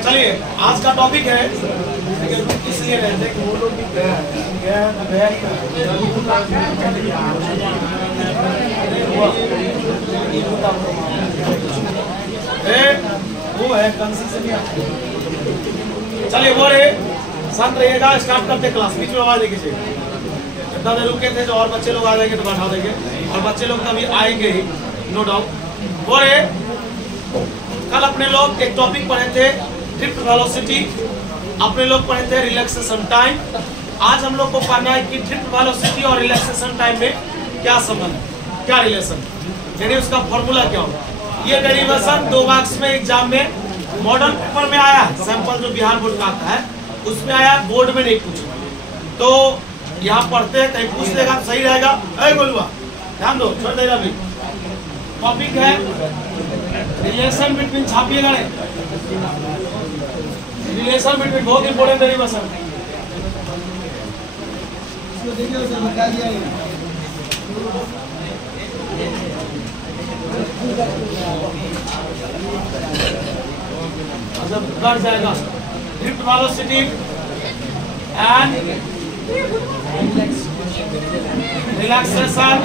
चलिए आज का टॉपिक है, इसलिए रहते कि वो लोग भी वो है कंसिस्टेंसी। चलिए वो रे शांत रहिएगा, स्टार्ट करते क्लास। बीच में आवाज देखिए, जितना देर रुके थे जो और बच्चे लोग आ जाएंगे तो बैठा देंगे, और बच्चे लोग कभी आएंगे ही नो डाउट। वो रे कल अपने लोग एक टॉपिक पढ़े थे ड्रिफ्ट वेलोसिटी, अपने लोग पढ़े थे रिलैक्सेशन टाइम। आज हम लोग को पढ़ना है कि ड्रिफ्ट वेलोसिटी और रिलैक्सेशन टाइम में क्या संबंध है, क्या रिलेशन, यानी उसका फॉर्मूला क्या होगा। ये डेरिवेशन 2 मार्क्स में एग्जाम में मॉडल पेपर में आया है, सैंपल जो बिहार बोर्ड का आता है उसमें आया, बोर्ड में नहीं पूछा। तो यहाँ पढ़ते हैं, कहीं पूछ देगा तो सही रहेगा। अरे बोलूआ ध्यान दो, छोड़ देगा भी। टॉपिक है रिलेशन बिटवीन, छापिएगा नहीं, रिलेशन बिटवीन, बहुत इंपोर्टेंट डेरिवेशन। बढ़ जाएगा ड्रिफ्ट वेलोसिटी एंड रिलैक्सेशन।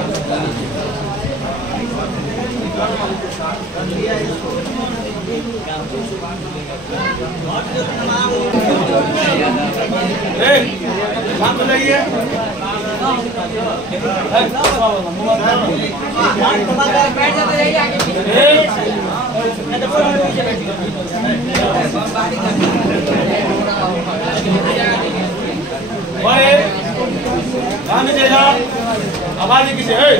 शांत रहिए, आवाज कीजिए।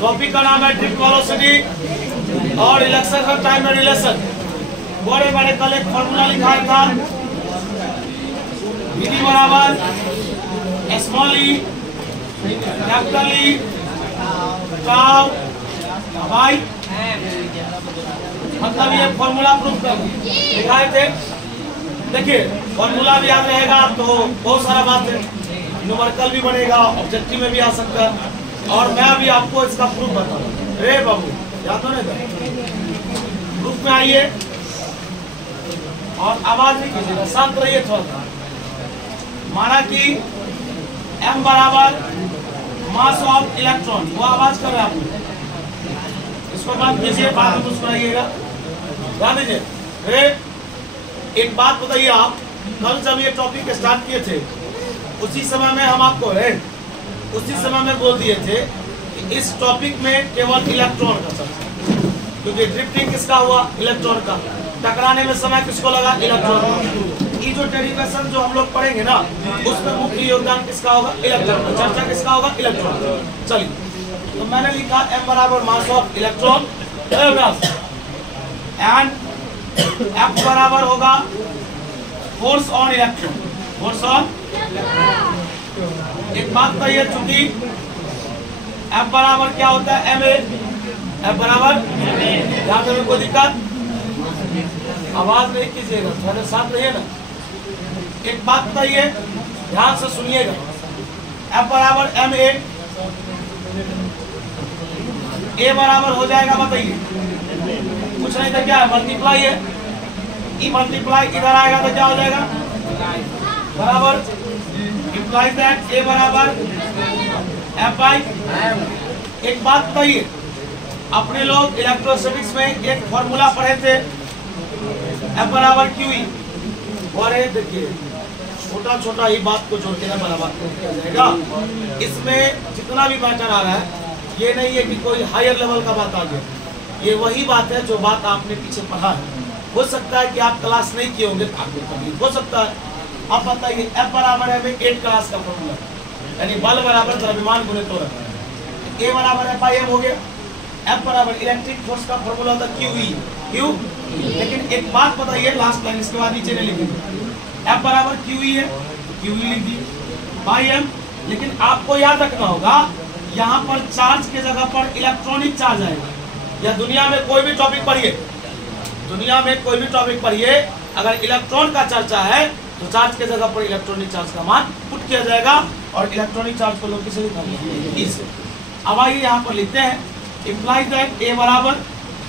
टॉपिक का नाम है ड्रिफ्ट वेलोसिटी और रिलैक्सेशन टाइम में रिलेशन। बड़े बड़े कल एक फॉर्मूला लिखा था, वीडी बराबर small E capital E tau by, मतलब ये फॉर्मूला प्रूफ कर दिखाए थे। देखिए फॉर्मूला भी याद रहेगा तो बहुत सारा बात है, न्यूमेरिकल भी बनेगा, ऑब्जेक्टिव में भी आ सकता है, और मैं अभी आपको इसका प्रूफ बताऊँ। रे बाबू याद हो नहीं, प्रूफ में आइए और आवाज नहीं कीजिएगा, शांत रहिए थोड़ा। माना कि m बराबर मास ऑफ इलेक्ट्रॉन, वो आवाज कर रहे हैं आप, इसको बंद कीजिए, बाद में मुस्कुराइएगा। ध्यान दीजिए। एक बात बताइए, आप कल जब ये टॉपिक स्टार्ट किए थे उसी समय में हम आपको उसी समय में बोल दिए थे कि इस टॉपिक में केवल इलेक्ट्रॉन का चर्चा, क्योंकि ड्रिफ्टिंग किसका हुआ, इलेक्ट्रॉन का, टकराने में समय किसको लगा, इलेक्ट्रॉन। ये जो डेरिवेशन जो हम लोग पढ़ेंगे ना उसमें मुख्य योगदान किसका होगा, इलेक्ट्रॉन का, चर्चा किसका होगा, इलेक्ट्रॉन। चलिए तो मैंने लिखा m बराबर mass of electron and f बराबर होगा force on electron, force on. एक बात तो ये, चूंकि F बराबर क्या होता है, ma, F बराबर, यहाँ पे कोई दिक्कत, आवाज नहीं कीजिएगा, थोड़े साथ रहिए ना। एक बात बताइए, ध्यान से सुनिएगा, F बराबर ma, A बराबर हो जाएगा, बताइए कुछ नहीं तो क्या है, मल्टीप्लाई है, ई मल्टीप्लाई इधर आएगा तो क्या हो जाएगा, बराबर, implies that A बराबर F बाई। एक बात बताइए, अपने लोग इलेक्ट्रोस्टैटिक्स में एक फॉर्मूला पढ़े थे F बराबर QE, और देखिए छोटा छोटा ही बात को जोड़ के ना बराबर किया जाएगा। इसमें जितना भी मैटर आ रहा है ये नहीं है कि कोई हायर लेवल का बात आ गया, ये वही बात है जो बात आपने पीछे पढ़ा है। हो सकता है कि आप क्लास नहीं किए होंगे, आपको तकलीफ हो सकता है। अब बताइए F बराबर है 8 क्लास का फॉर्मूला, यानी बल बराबर द्रव्यमान गुणे त्वरण, A बराबर F/m हो गया। F बराबर इलेक्ट्रिक फोर्स का फॉर्मूला होता है QE, क्यों। लेकिन एक बात बताइए, लास्ट लाइन इसके बाद नीचे नहीं लिखेंगे, F बराबर QE है, QE लिख दी बाई m। लेकिन आपको याद रखना होगा, यहाँ पर चार्ज के जगह पर इलेक्ट्रॉनिक चार्ज आएगा। या दुनिया में कोई भी टॉपिक पढ़िए, दुनिया में कोई भी टॉपिक पढ़िए, अगर इलेक्ट्रॉन का चर्चा है तो चार्ज के जगह पर इलेक्ट्रॉनिक चार्ज का मान पुट किया जाएगा, और इलेक्ट्रॉनिक चार्ज को लोग किसे लिखेंगे, इसे। अब आइए यहाँ पर लिखते हैं implies that A बराबर,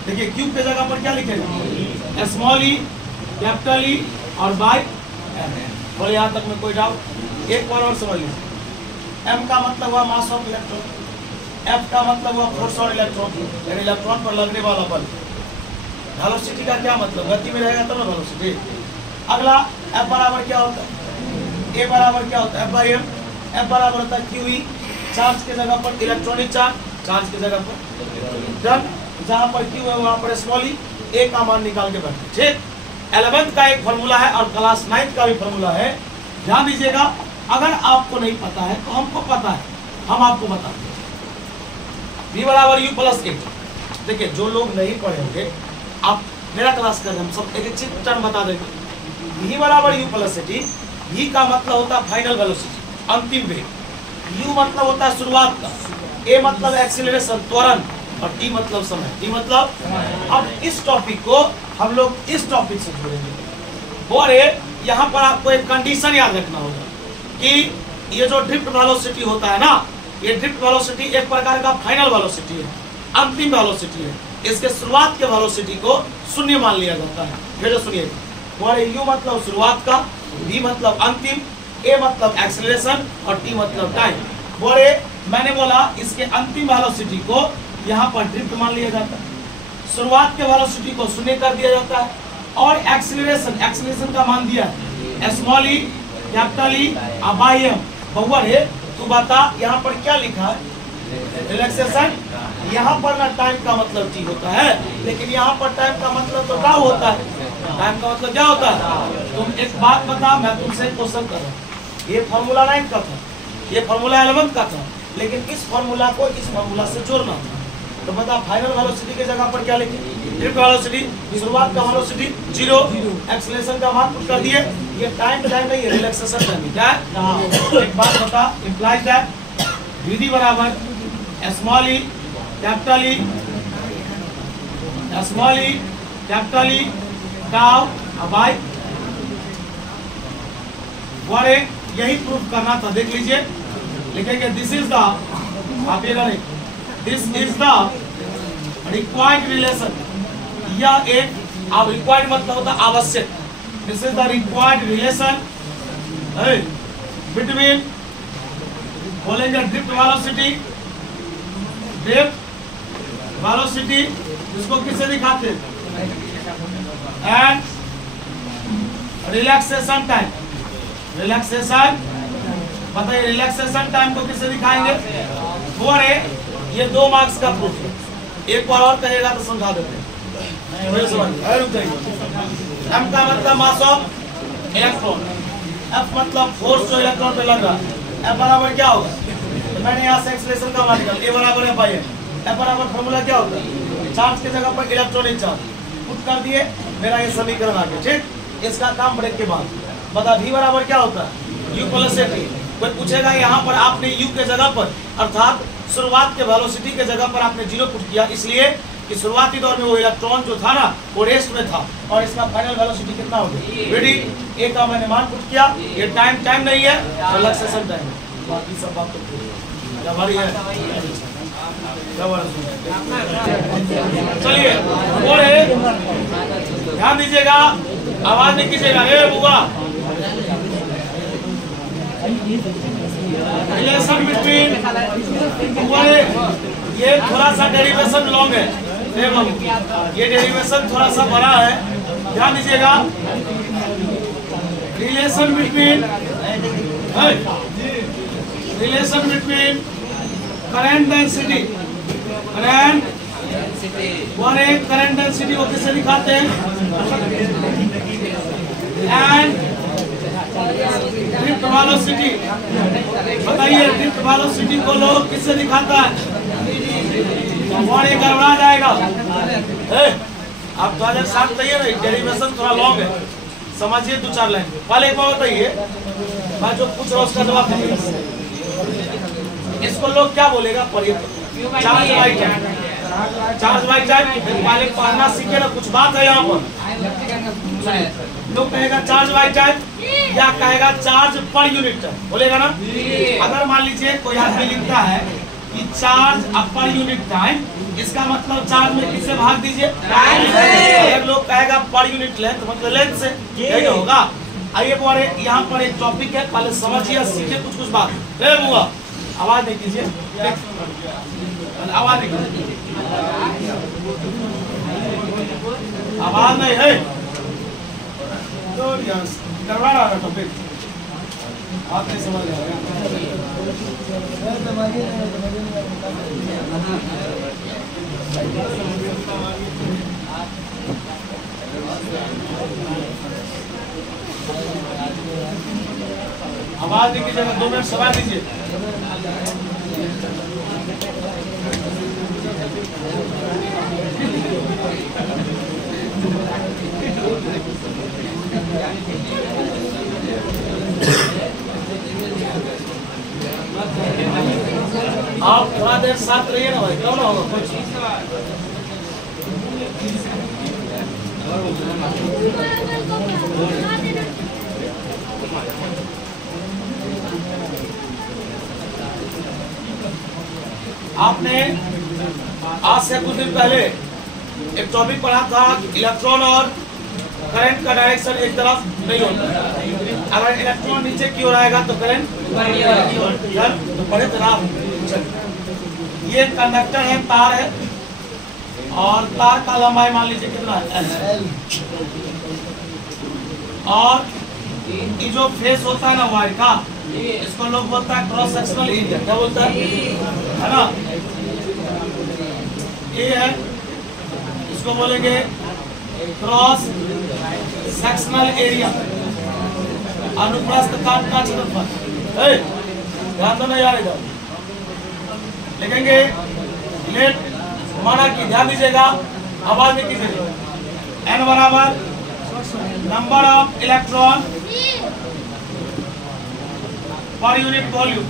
देखिए क्यूब के जगह पर क्या लिखेगा, स्मॉल ई, कैपिटल ई और बाय एम। बोले यहाँ तक में कोई डाउट? एक बार और समझ लीजिए। M का मतलब हुआ मास ऑफ इलेक्ट्रॉन, F का मतलब हुआ फोर्स ऑन इलेक्ट्रॉन, यानी इलेक्ट्रॉन पर लगने वाला बल। वेलोसिटी का क्या मतलब, गति में रहेगा तब ना वेलोसिटी। अगला F बराबर क्या होता है, A बराबर क्या होता है, F/m। F बराबर होता है QE, चार्ज के जगह पर इलेक्ट्रॉनिक चार्ज, चार्ज की जगह पर डन, जहां पर Q है वहां पर स्मॉल ई, A का मान निकाल के बैठे। ठीक, 11th का एक फॉर्मूला है और क्लास 9th का भी फॉर्मूला है, ध्यान दीजिएगा। अगर आपको नहीं पता है तो हमको पता है, हम आपको बताते हैं। V बराबर U प्लस A। देखिए जो लोग नहीं पढ़े होंगे, आप मेरा क्लास कर, हम सब एक एक टर्म बता देंगे। V बराबर U प्लस A। V का मतलब होता है फाइनल वेलोसिटी, अंतिम वेग। U मतलब होता है शुरुआत का, A मतलब एक्सीलरेशन, त्वरण, और T मतलब समय। T मतलब, अब इस टॉपिक को हम लोग इस टॉपिक से जोड़ेंगे। और यहाँ पर आपको एक कंडीशन याद रखना होगा कि ये जो ड्रिफ्ट वेलोसिटी होता है ना, ये ड्रिफ्ट वेलोसिटी एक प्रकार का फाइनल वेलोसिटी है, अंतिम वेलोसिटी है। इसके शुरुआत के वेलोसिटी को शून्य मान लिया जाता है। फिर सुनिएगा, और U मतलब शुरुआत का, V मतलब अंतिम, A मतलब एक्सीलरेशन और T मतलब टाइम। और मैंने बोला इसके अंतिम वेलोसिटी को यहाँ पर ड्रिफ्ट मान लिया जाता है, शुरुआत के वेलोसिटी को शून्य कर दिया जाता है, और एक्सीलरेशन, एक्सीलरेशन का मान दिया है स्मॉल ई, कैपिटल ई, बाय एम। बउआ रे तू बता यहाँ पर क्या लिखा है, रिलैक्सेशन। यहाँ पर ना टाइम का मतलब T होता है, लेकिन यहाँ पर टाइम का मतलब तो क्या होता है, टाइम का मतलब क्या होता है। तुम एक बात बता, मैं तुमसे क्वेश्चन कर रहा हूँ, ये फार्मूला 9 का था, ये फार्मूला 11 का था, लेकिन इस फार्मूला को इस फार्मूला से जोड़ना था। तो बता फाइनल वेलोसिटी के जगह पर क्या लिखे, ड्रिफ्ट वेलोसिटी, शुरुआत का वेलोसिटी 0, एक्सीलरेशन का मान पुट कर दिए। ये टाइम नहीं है, रिलैक्सेशन टाइम। क्या है एक बात बता, इंप्लाइज दैट VD बराबर स्मॉल ई, कैपिटल ई, स्मॉल ई, कैपिटल ई, टाउ बाय। और यही प्रूफ करना था, देख लीजिए, लिखेंगे दिस इज द, आप ये नहीं, this is the required relation. यह एक, अब रिक्वायर्ड मतलब होता है आवश्यक, this is the required relation between, बोलेंगे ड्रिफ्ट वेलोसिटी, ड्रिफ्ट वेलोसिटी इसको किससे दिखाते हैं, एंड रिलैक्सेशन टाइम। रिलैक्सेशन बताइए, रिलैक्सेशन टाइम को किससे दिखाएंगे, और ये 2 मार्क्स का प्रूफ है। एक बार और कहेगा तो समझा देते हैं। M का मतलब मास ऑफ इलेक्ट्रॉन, F मतलब फोर्स जो इलेक्ट्रॉन पे लग रहा है। F बराबर क्या होगा, तो मैंने यहाँ से एक्सीलरेशन का मान निकाला, A बराबर है बाय M। F बराबर फॉर्मूला क्या होता है, चार्ज के जगह पर इलेक्ट्रॉनिक चार्ज, पुट कर दिए, मेरा ये समीकरण आ गया। ठीक, इसका काम ब्रेक के बाद बता। V बराबर क्या होता है, U प्लस A। कोई पूछेगा यहाँ पर आपने U के जगह पर, अर्थात शुरुआत के वेलोसिटी के जगह पर आपने 0 पुट किया, इसलिए कि शुरुआती दौर में वो इलेक्ट्रॉन जो था ना वो रेस्ट में था, और इसका फाइनल वेलोसिटी कितना हो गया, रेडी। A का मैंने मान पुट किया, ये टाइम नहीं है, रिलैक्सेशन टाइम है। बाकी सब बात तो क्या बारी है, चलिए और ध्यान दीजिएगा, आवाज नहीं कीजिएगा। बुआ, रिलेशन बिटवीन, ये थोड़ा सा डेरिवेशन लॉन्ग है, ये डेरिवेशन थोड़ा सा बड़ा है, ध्यान दीजिएगा। रिलेशन बिटवीन करंट डेंसिटी, और एक करंट डेंसिटी को किससे दिखाते हैं, एंड ड्रिफ्ट वेलोसिटी। बताइए ड्रिफ्ट वेलोसिटी को लोग किससे दिखाता है, और ये गड़बड़ा जाएगा। आप 2007 बताइए ना, डेरिवेशन थोड़ा लॉन्ग है, समझिए 2-4 लाइन। पहले एक बार बताइए, मैं जो पूछ रहा हूँ उसका जवाब दीजिए। इसको लोग क्या बोलेगा, पढ़िए, charge by time, charge by time. पहले पढ़ना सीखे ना, कुछ बात है यहाँ पर। लोग कहेगा चार्ज बाई टाइम, या कहेगा चार्ज पर यूनिट टाइम, बोलेगा ना। अगर मान लीजिए कोई आदमी लिखता है कि चार्ज पर यूनिट टाइम, इसका मतलब चार्ज में किससे भाग दीजिए? अगर लोग कहेगा पर यूनिट लेंथ मतलब लेंथ से, यही होगा। आइए पढ़े, यहाँ पर एक टॉपिक है, पहले समझिए सीखिए कुछ बात। आवाज नहीं कीजिए, आवाज नहीं कीजिए, आवाज नहीं है तो करवा रहा है टॉपिक, आप नहीं समझ रहे हैं। आवाज नहीं कीजिएगा, 2 मिनट समय दीजिए। आप थोड़ा देर साथ रहिए ना भाई, क्यों ना होगा कुछ। आपने आज से कुछ दिन पहले एक टॉपिक पढ़ा था, इलेक्ट्रॉन और करंट का डायरेक्शन एक तरफ नहीं होता। अगर इलेक्ट्रॉन नीचे की ओर आएगा तो करंट तो पढ़े तो राम। ये कंडक्टर है, तार है, और तार का लंबाई मान लीजिए कितना है, और ये जो फेस होता है ना वायर का, इसको लोग बोलता है क्रॉस सेक्शनल एरिया। क्या बोलता है ना? ये है, इसको बोलेंगे क्रॉस सेक्शनल एरिया, अनुप्रस्थ काट का क्षेत्रफल। ध्यान दो यार, इधर लिखेंगे लेट, माना कि ध्यान दीजिएगा, आवाज नहीं कीजिएगा। n बराबर number of electron per unit volume.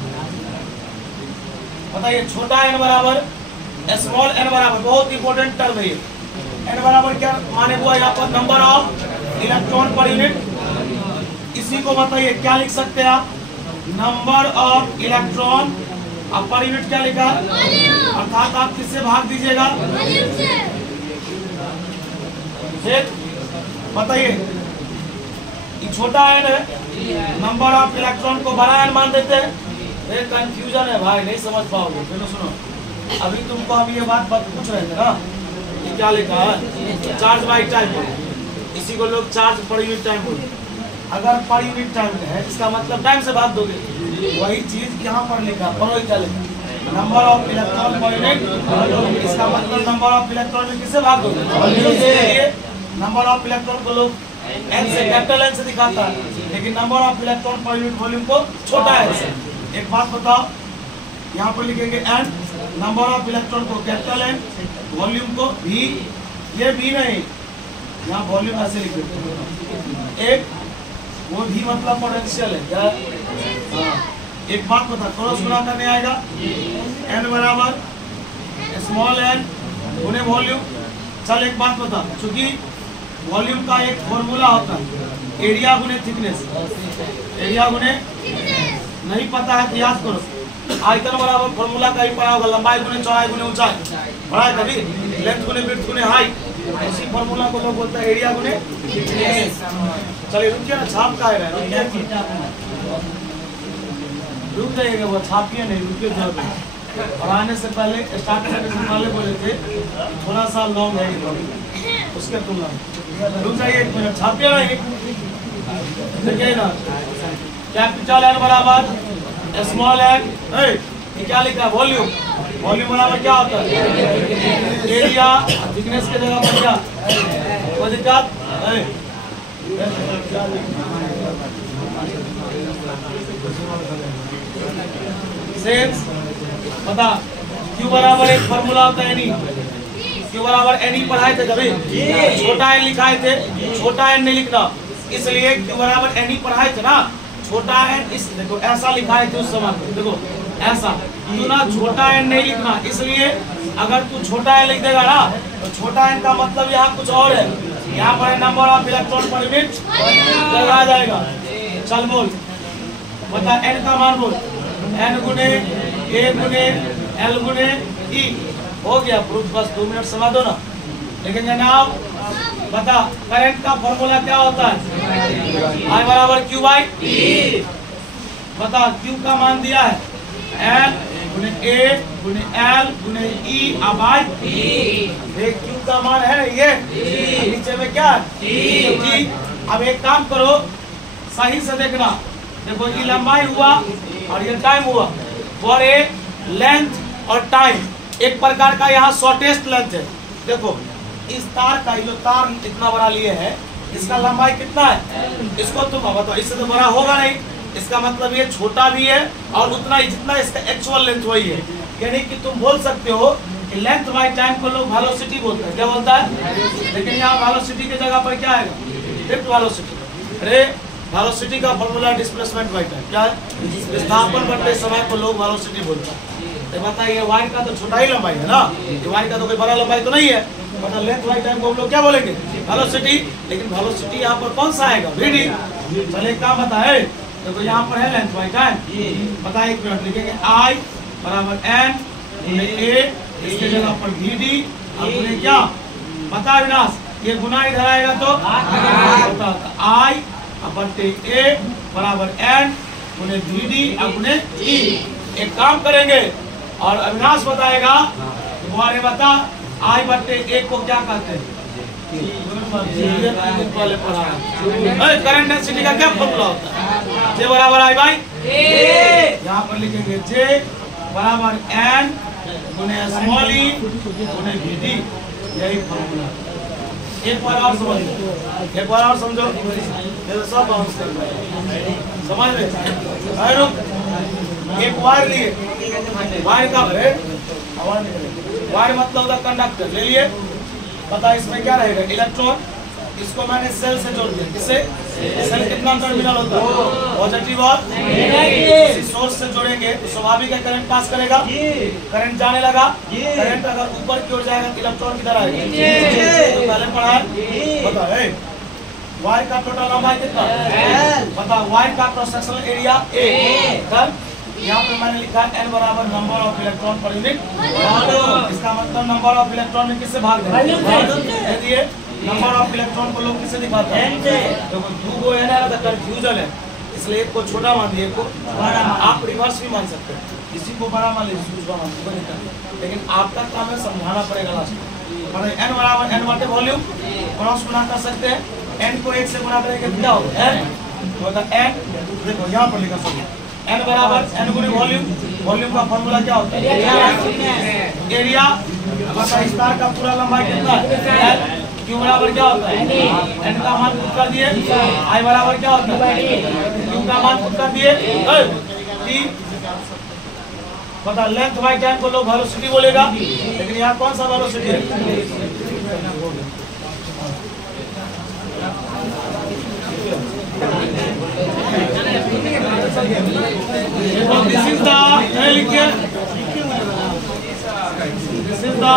बताइए, छोटा n बराबर स्मॉल n बराबर, बहुत इंपॉर्टेंट टर्म है ये। n बराबर क्या माने हुआ यहाँ पर? Number of electron per unit. इसी को बताइए क्या लिख सकते हैं आप? नंबर ऑफ इलेक्ट्रॉन, अब पर यूनिट क्या लिखा? अर्थात आप किससे भाग दीजिएगा? बताइए, ये छोटा n है, नंबर ऑफ इलेक्ट्रॉन को बड़ा n मान देते हैं। ये कंफ्यूजन है भाई, नहीं समझ पाओगे। सुनो, अभी तुमको हम ये बात पूछ रहे थे ना, ये क्या लिखा है? चार्ज बाई टाइम, इसी को लोग चार्ज पर यूनिट टाइम बोलते हैं। अगर पर यूनिट टाइम है, इसका मतलब टाइम से भाग दोगे। वही चीज यहाँ पर लिखा, पर क्या लिखा? Number of electron per unit, इसका मतलब नंबर ऑफ इलेक्ट्रॉन में किससे भाग दोगे? नंबर ऑफ इलेक्ट्रॉन को लोग n से, कैपिटल N से दिखाता है, लेकिन number of electron per unit volume को छोटा है से। एक बात बताओ, यहाँ पर लिखेंगे n, नंबर ऑफ इलेक्ट्रॉन को कैपिटल N, वॉल्यूम को v। ये v नहीं, यहाँ वॉल्यूम ऐसे लिखेंगे। एक वो भी मतलब पोटेंशियल है क्या? एक बात बता, क्रॉस गुना करने आएगा, n बराबर स्मॉल n गुने वॉल्यूम। चल एक बात बता, चूंकि वॉल्यूम का एक फॉर्मूला होता है, एरिया गुने थिकनेस। एरिया गुने नहीं पता है तो याद करो, आयतन बराबर फॉर्मूला का ही पढ़ा होगा, लंबाई गुने चौड़ाई गुने ऊंचाई पढ़ा है कभी, लेंथ गुने विड्थ गुने हाइट। उसी फॉर्मूला को लोग बोलता है एरिया गुने थिकनेस। चलिए रुकिए ना, छाप का है, रुक जाइएगा, वो छापिए नहीं, रुकिए थोड़ा। और आने से पहले स्टार्ट करने से पहले बोले थे थोड़ा सा लॉन्ग है, उसके तुलना में रुक जाइए, 1 मिनट छापिए ना। देखिए ना, कैपिटल N बराबर स्मॉल n, क्या लिखा है? वॉल्यूम। वॉल्यूम बराबर क्या होता है? एरिया। थिकनेस के जगह पर क्या? कोई दिक्कत? सेंस बता, Q बराबर एक फॉर्मूला होता है एनी। Q बराबर एनी पढ़ाए थे कभी? छोटा n लिखाए थे, छोटा n नहीं लिखना, इसलिए Q बराबर एनी पढ़ाए थे ना। छोटा n इस देखो ऐसा लिखाए थे उस समय, देखो ऐसा, तू ना छोटा n नहीं लिखना, इसलिए अगर तू छोटा n लिख देगा ना तो छोटा n का मतलब यहाँ कुछ और है। यहाँ पर number of electron per unit लगा जाएगा। चल बोल, बता n का मान बोल। n गुने a गुने l गुने e, हो गया प्रूफ, बस 2 मिनट समझ दो ना। लेकिन जनाब बता करंट का फॉर्मूला क्या होता है? I बराबर Q बाई T। बता Q का मान दिया है L गुने A गुने L गुने E बाई T। देख Q का मान है ये नीचे में क्या है? T। अब एक काम करो, सही से देखना, देखो ये लंबाई हुआ और ये टाइम हुआ। फॉर ए लेंथ और टाइम एक प्रकार का यहाँ शॉर्टेस्ट लेंथ है। देखो इस तार का, जो तार इतना बड़ा लिए है, इसका लंबाई कितना है? इसको तुम बताओ, इससे तो बड़ा होगा नहीं। इसका मतलब ये छोटा भी है और उतना ही जितना इसका एक्चुअल लेंथ वही है। यानी कि तुम बोल सकते हो कि लेंथ बाई टाइम को लोग वेलोसिटी बोलते हैं। क्या बोलता है? लेकिन यहाँ वेलोसिटी की जगह पर क्या है? Drift velocity. अरे वेलोसिटी का फॉर्मूला डिस्प्लेसमेंट बाई टाइम। क्या है? विस्थापन बढ़ते समय को लोग वेलोसिटी बोलते हैं। तो बताइए वायर का तो छोटा ही लंबाई है ना, ये वायर का तो कोई बड़ा लंबाई तो नहीं है। मतलब लेंथ बाई टाइम को हम लोग क्या बोलेंगे? वेलोसिटी। लेकिन वेलोसिटी यहाँ पर कौन सा आएगा? वीडी। चले क्या बताए? देखो यहाँ पर है लेंथ बाई टाइम। बताइए एक मिनट, लिखेंगे I बराबर N गुने A, इसके जगह पर VD और गुने क्या? बता विनाश, ये गुना इधर आएगा तो I बटे A बराबर N गुने VD और गुने E। एक काम करेंगे और अविनाश बताएगा, तुम्हारे बता I बटे A को क्या कहते हैं? करंट डेंसिटी का क्या फॉर्मूला होता है? J बराबर I बाई A। यहाँ पर लिखेंगे J बराबर N गुने स्मॉल e गुने VD, यही फॉर्मूला। एक बार और समझो, एक बार और समझो, ये सब बाउंस कर रहा है, समझ में? रुक, एक वायर लिए, वायर का वायर मतलब होता कंडक्टर ले लिए। पता इसमें क्या रहेगा? इलेक्ट्रॉन। इसको मैंने सेल से जोड़ दिया। किससे? सेल कितना टर्मिनल होता है? पॉजिटिव और नेगेटिव। सोर्स से जोड़ेंगे तो स्वाभाविक है करंट पास करेगा, करंट जाने लगा। करंट अगर ऊपर की ओर जाएगा तो इलेक्ट्रॉन किधर आएगा? तो पहले पढ़ा है, बताओ वायर का टोटल लंबाई कितना? बता वायर का क्रॉस सेक्शनल एरिया A। यहाँ पे मैंने लिखा है N बराबर number of electron per unit volume. इसका मतलब नंबर ऑफ इलेक्ट्रॉन में किससे भाग देंगे? नंबर ऑफ इलेक्ट्रॉन को लोग किससे दिखाते हैं? देखो दो गो है ना, तो कंफ्यूजन है, इसलिए एक को छोटा मान दिए, एक को बड़ा। आप रिवर्स भी मान सकते हैं, किसी को बड़ा मान लीजिए, दूसरा मान लीजिए, लेकिन आपका काम है समझाना पड़ेगा लास्ट में। N बराबर N बटे वॉल्यूम, क्रॉस गुना कर सकते हैं। N को 1 से गुना करेंगे क्या होगा? N होगा N। देखो यहाँ पर लिखा सब N बराबर N गुने वॉल्यूम। वॉल्यूम का फॉर्मूला क्या होता है? एरिया। बता इस तार का पूरा लंबाई कितना है? Q बराबर क्या होता है? N का मान पुट कर दिए। I बराबर क्या होता है? Q का मान पुट कर दिए। T बता लेंथ बाई टाइम को लोग वेलोसिटी बोलेगा, लेकिन यहाँ कौन सा वेलोसिटी है? This is the this is the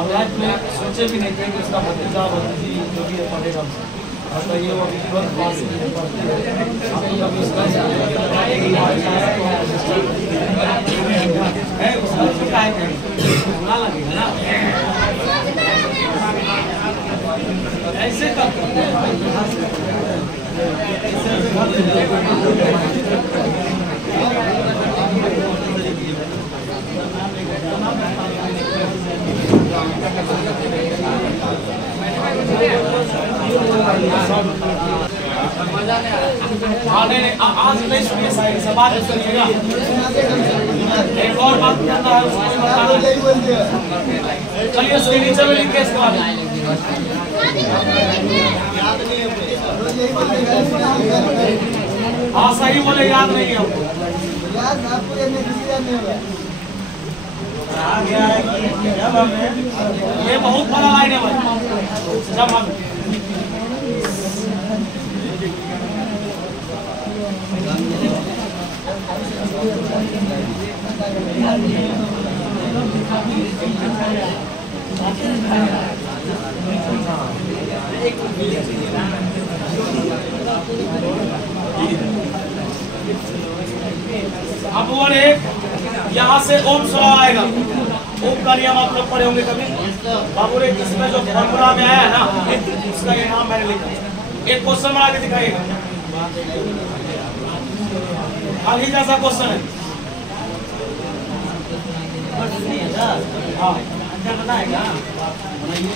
अब आज में सोचे भी नहीं थे कि उसका भतीजा भतीजी जो भी पढ़ेगा उसका ये वो तुरंत पास है उसका छोटा है बुरा लगेगा ना, ऐसे आज नहीं सुनिए शायरी से बात सुनिएगा। एक और बात करना है उसको बताना। चलिए उसके नीचे में लिख के इसको हाँ सही बोले, याद नहीं है हमको। ये बहुत बड़ा लाइन है भाई। जब हम वन एक यहाँ से ओम लॉ आएगा। ओम का नियम आप लोग पढ़े होंगे कभी बाबू रे, इसमें जो फॉर्मूला में आया है ना, उसका ये नाम मैंने लिखा। एक क्वेश्चन बना के दिखाइएगा, खाली जैसा क्वेश्चन है। हाँ आंसर बताएगा, बनाइए।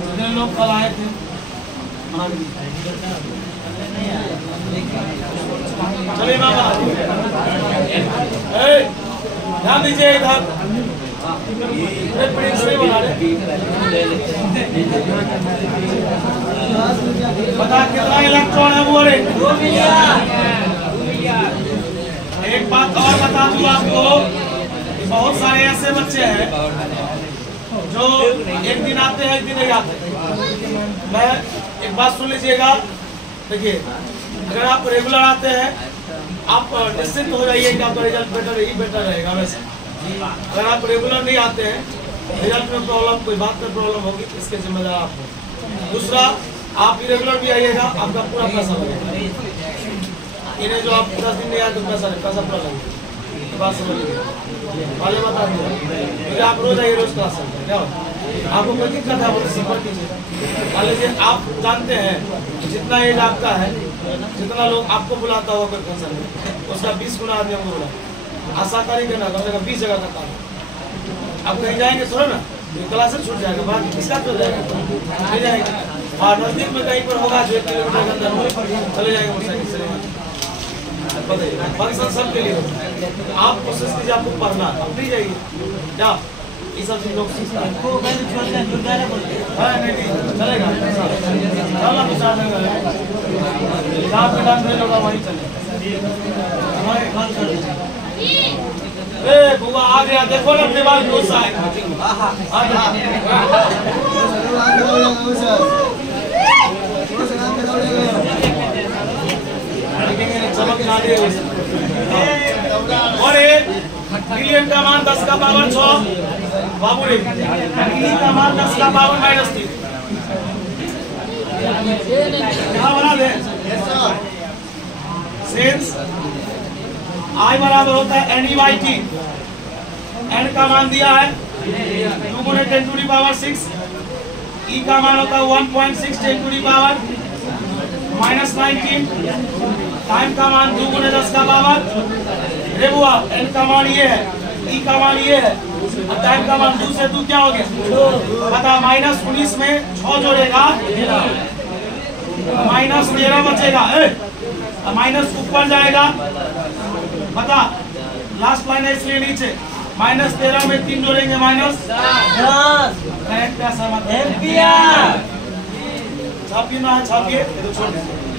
जितने लोग कल आए थे चलिए मामा, ध्यान दीजिए इधर, बता कितना इलेक्ट्रॉन है वो रे? 2 मिलियन। एक बात और बता दूं आपको, बहुत सारे ऐसे बच्चे हैं जो एक दिन आते हैं एक दिन नहीं आते। मैं एक बात सुन लीजिएगा, देखिए अगर आप रेगुलर आते हैं आप निश्चिंत हो जाइए कि आपका रिजल्ट बेटर रहेगा। वैसे अगर आप रेगुलर नहीं आते हैं, रिजल्ट में प्रॉब्लम, कोई बात में प्रॉब्लम होगी, इसके जिम्मेदार आप हो। दूसरा, आप इरेगुलर भी आइएगा, आपका पूरा पैसा लगेगा। इन्हें जो आप 10 दिन नहीं आए तो पैसा पूरा लगेगा। बात समझिए, पहले बता दिया आप रोज आइए, रोज क्लास करते हैं, क्या आपको कोई दिक्कत है बोले सपोर्ट कीजिए। मान लीजिए आप जानते हैं जितना एज आपका है, जितना लोग आपको बुलाता होगा कोई फंक्शन में, उसका 20 गुना आदमी हमको बुला। आशा करें करना कम से कम 20 जगह का काम। आप कहीं जाएंगे थोड़ा ना, क्लासेस छूट जाएगा, बाद किसका चल जाएगा, नहीं जाएगा। और नजदीक में कहीं पर होगा जो 1 किलोमीटर के अंदर चले जाएंगे मोटरसाइकिल से। फंक्शन सबके लिए आप कोशिश कीजिए, आपको पढ़ना आप नहीं जाइए क्या, ये सब चीज लोग सीखता है। नहीं चलेगा, चलना तो जहाँ पे डांस नहीं होगा वहीं चलेगा। बुआ आ गया, देखो ना दीवार गुस्सा है। और मिलियन का मान 10 का पावर 6 बाबू रे, मिली का मान 10 का पावर -3 यहाँ बना दे। सिंस I बराबर होता है NEYT, N का मान दिया है 2 × 10⁻6, E का मान होता है 1.6 10⁻⁻19, टाइम का मान 2 × 10 का पावर रे बुआ, N का मान ये है, E का मान ये है, और टाइम का मान 2 से 2 क्या हो गया पता, -19 में 6 जोड़ेगा -13 बचेगा, माइनस ऊपर जाएगा पता, लास्ट लाइन है इसलिए नीचे, -13 में 3 जोड़ेंगे -10। छापिए ना, छापिए तो छोड़ दीजिए।